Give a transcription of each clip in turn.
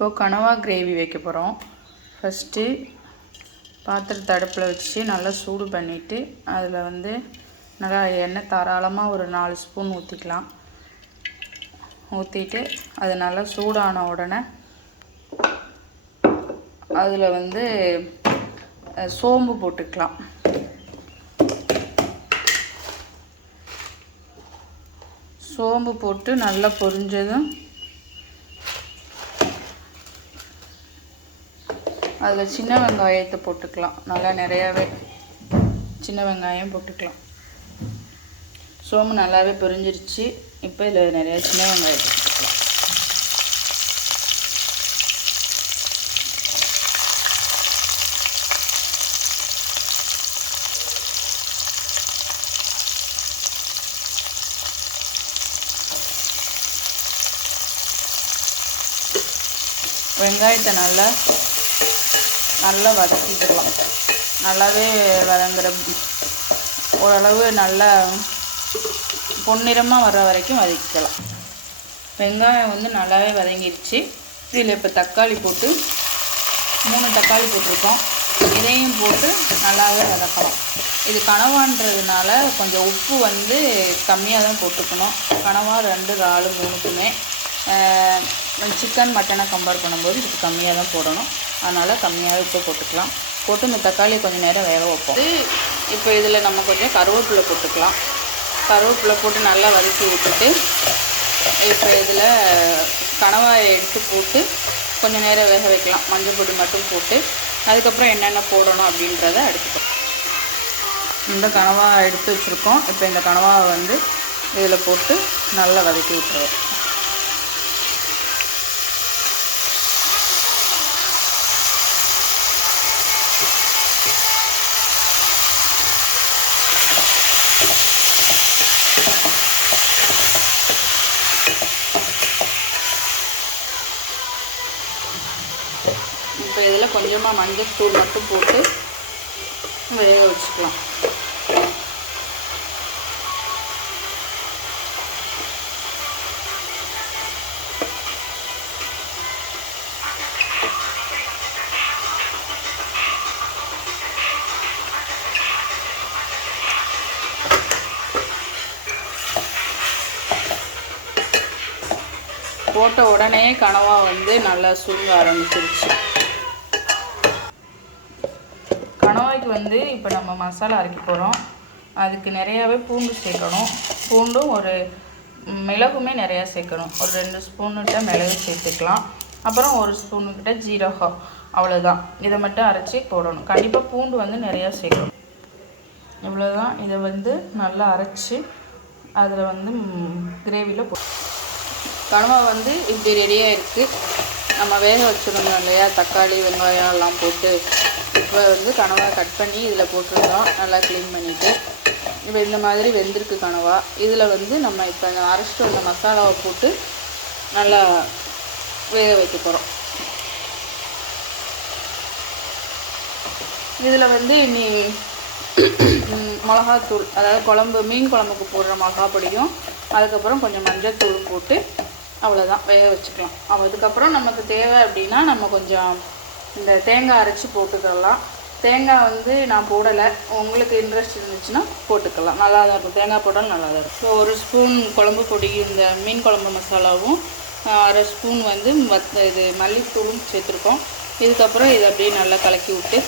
இப்போது கனவா கிரேவி வைக்க போகிறோம். ஃபஸ்ட்டு பாத்திரத்தை அடுப்பில் வச்சு நல்லா சூடு பண்ணிவிட்டு அதில் வந்து நல்லா எண்ணெய் தாராளமாக ஒரு 4 ஸ்பூன் ஊற்றிக்கலாம். ஊற்றிட்டு அது நல்லா சூடான உடனே அதில் வந்து சோம்பு போட்டுக்கலாம். சோம்பு போட்டு நல்லா பொரிஞ்சதும் அதில் சின்ன வெங்காயத்தை போட்டுக்கலாம். நல்லா நிறையாவே சின்ன வெங்காயம் போட்டுக்கலாம். சோம்பு நல்லாவே பொரிஞ்சிருச்சு. இப்போ இதில் நிறையா சின்ன வெங்காயத்தை போட்டுக்கலாம். வெங்காயத்தை நல்லா வதக்கிக்கலாம். நல்லாவே வதங்குற ஓரளவு நல்லா பொன்னிறமாக வர்ற வரைக்கும் வதக்கிக்கலாம். வெங்காயம் வந்து நல்லாவே வதங்கிடுச்சு. இதில் இப்போ தக்காளி போட்டு 3 தக்காளி போட்டிருக்கோம். இதையும் போட்டு நல்லாவே வதக்கலாம். இது கனவான்றதுனால கொஞ்சம் உப்பு வந்து கம்மியாக தான் போட்டுக்கணும். கனவா 2 4 3க்குமே சிக்கன் மட்டனை கம்பேர் பண்ணும்போது இதுக்கு கம்மியாக தான் போடணும். அதனால் கம்மியாக உப்பு போட்டுக்கலாம். போட்டு இந்த தக்காளியை கொஞ்சம் நேரம் வேக வைப்போம். இப்போ இதில் நம்ம கொஞ்சம் கருவேப்பிலை போட்டுக்கலாம். கருவேப்பிலை போட்டு நல்லா வதக்கி விட்டுட்டு இப்போ இதில் கனவாயை எடுத்து போட்டு கொஞ்சம் நேரம் வேக வைக்கலாம். மஞ்சள் பொடி மட்டும் போட்டு அதுக்கப்புறம் என்னென்ன போடணும் அப்படின்றத எடுத்துக்கலாம். இந்த கனவா எடுத்து வச்சுருக்கோம். இப்போ இந்த கனவாவை வந்து இதில் போட்டு நல்லா வதக்கி விட்டுருவோம். இப்போ இதில் கொஞ்சமாக மஞ்சள் தூள் மட்டும் போட்டு வேக வச்சுக்கலாம். போட்ட உடனே கனவா வந்து நல்லா சுருங்க ஆரம்பிச்சிருச்சு. கனவாய்க்கு வந்து இப்போ நம்ம மசாலா அரைக்க போகிறோம். அதுக்கு நிறையாவே பூண்டு சேர்க்கணும். பூண்டும் ஒரு மிளகுமே நிறையா சேர்க்கணும். ஒரு 2 ஸ்பூன்கிட்ட மிளகு சேர்த்துக்கலாம். அப்புறம் 1 ஸ்பூனுக்கிட்ட ஜீரகம். அவ்வளோதான். இதை மட்டும் அரைச்சி போடணும். கண்டிப்பாக பூண்டு வந்து நிறையா சேர்க்கணும். இவ்வளோதான். இதை வந்து நல்லா அரைச்சி அதில் வந்து கிரேவியில் கனவா வந்து இப்படி ரெடியாக இருக்குது. நம்ம வேக வச்சுருந்தோம் இல்லையா, தக்காளி வெங்காயம் எல்லாம் போட்டு. இப்போ வந்து கனவா கட் பண்ணி இதில் போட்டிருந்தோம். நல்லா க்ளீன் பண்ணிவிட்டு இப்போ இந்த மாதிரி வெந்திருக்கு கனவா. இதில் வந்து நம்ம இப்போ அரைச்சிட்டு வந்த மசாலாவை போட்டு நல்லா வேக வைக்க போகிறோம். இதில் வந்து இனி மிளகாத்தூள், அதாவது மீன் குழம்புக்கு போடுற மிளகா பொடியும் அதுக்கப்புறம் கொஞ்சம் மஞ்சள் தூளும் போட்டு அவ்வளோதான் வேக வச்சுக்கலாம். அதுக்கப்புறம் நமக்கு தேவை அப்படின்னா நம்ம கொஞ்சம் இந்த தேங்காய் அரைச்சி போட்டுக்கலாம். தேங்காய் வந்து நான் போடலை. உங்களுக்கு இன்ட்ரெஸ்ட் இருந்துச்சுன்னா போட்டுக்கலாம். நல்லா தான் இருக்கும். தேங்காய் போட்டாலும் நல்லா தான் இருக்கும். ஸோ 1 ஸ்பூன் குழம்பு பொடி, இந்த மீன் குழம்பு மசாலாவும் 1/2 ஸ்பூன் வந்து இது மல்லித்தூளும் சேர்த்துருக்கோம். இதுக்கப்புறம் இதை அப்படியே நல்லா கலக்கி விட்டு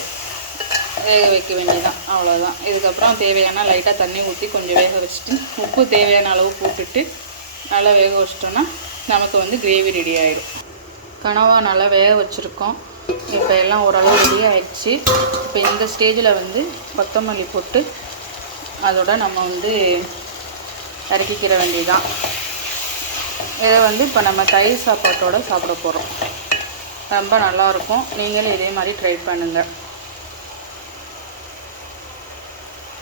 வேக வைக்க வேண்டியதான். அவ்வளோதான். இதுக்கப்புறம் தேவையான லைட்டாக தண்ணி ஊற்றி கொஞ்சம் வேக வச்சுட்டு உப்பு தேவையான அளவு போட்டுட்டு நல்லா வேக வச்சிட்டோன்னா நமக்கு வந்து கிரேவி ரெடி ஆகிடும். கனவா நல்லா வேக வச்சுருக்கோம். இப்போ எல்லாம் ஓரளவு ரெடி ஆகிடுச்சு. இப்போ இந்த ஸ்டேஜில் வந்து கொத்தமல்லி போட்டு அதோட நம்ம வந்து இறக்கிக்கிற வேண்டியதான். இதை வந்து இப்போ நம்ம தயிர் சாப்பாட்டோடு சாப்பிட போகிறோம். ரொம்ப நல்லாயிருக்கும். நீங்களும் இதே மாதிரி ட்ரை பண்ணுங்கள்.